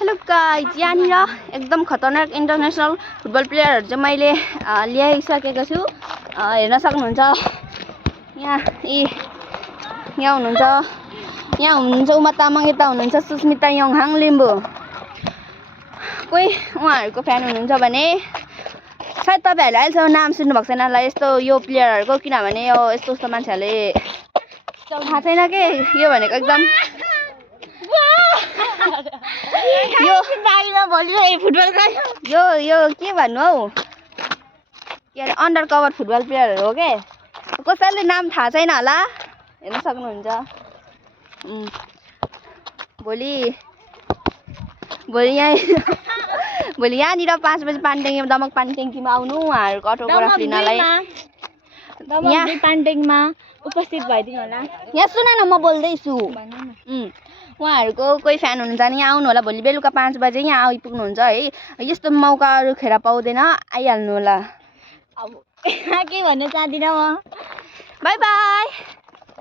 Hello guys, यहाँनिर एकदम खतरनाक इन्टरनेसनल फुटबल प्लेयरहरु चाहिँ मैले ल्याइसकेको छु। हेर्न सक्नुहुन्छ यहाँ हुनुहुन्छ उमा तामाङ, यता हुनुहुन्छ सुस्मिता यङहाङ लिम्बू। कोही उहाँहरुको फ्यान हुनुहुन्छ भने सायद तपाईहरुले अहिलेसम्म नाम सुन्नु भएको छैन होला यस्तो यो प्लेयरहरुको, किनभने यो यस्तो मान्छेहरुले थाहा छैन के यो भनेको एकदम यो के भन्नु हौ, के अरे अन्डर कभर फुटबल प्लेयरहरु हो के। कसैले नाम थाहा छैन होला, हेर्न सक्नुहुन्छ। भोलि यहाँनिर 5 बजे पानीट्याङ्कीमा दमक पानीट्याङ्कीमा आउनु उहाँहरुको अटोग्राफ लिनलाई। यहाँ पानीट्याङ्कीमा उपस्थित भइदिनु होला। यहाँ सुन न, म बोल्दैछु। उहाँहरुको कोही फ्यान हुनुहुन्छ भने यहाँ आउनु होला। भोलि बेलुका 5 बजे यहाँ आइपुग्नुहुन्छ है। यस्तो मौका अरु खेर पाउँदैन, आइहाल्नु होला। अब के भन्न चाहदिन म। Bye bye.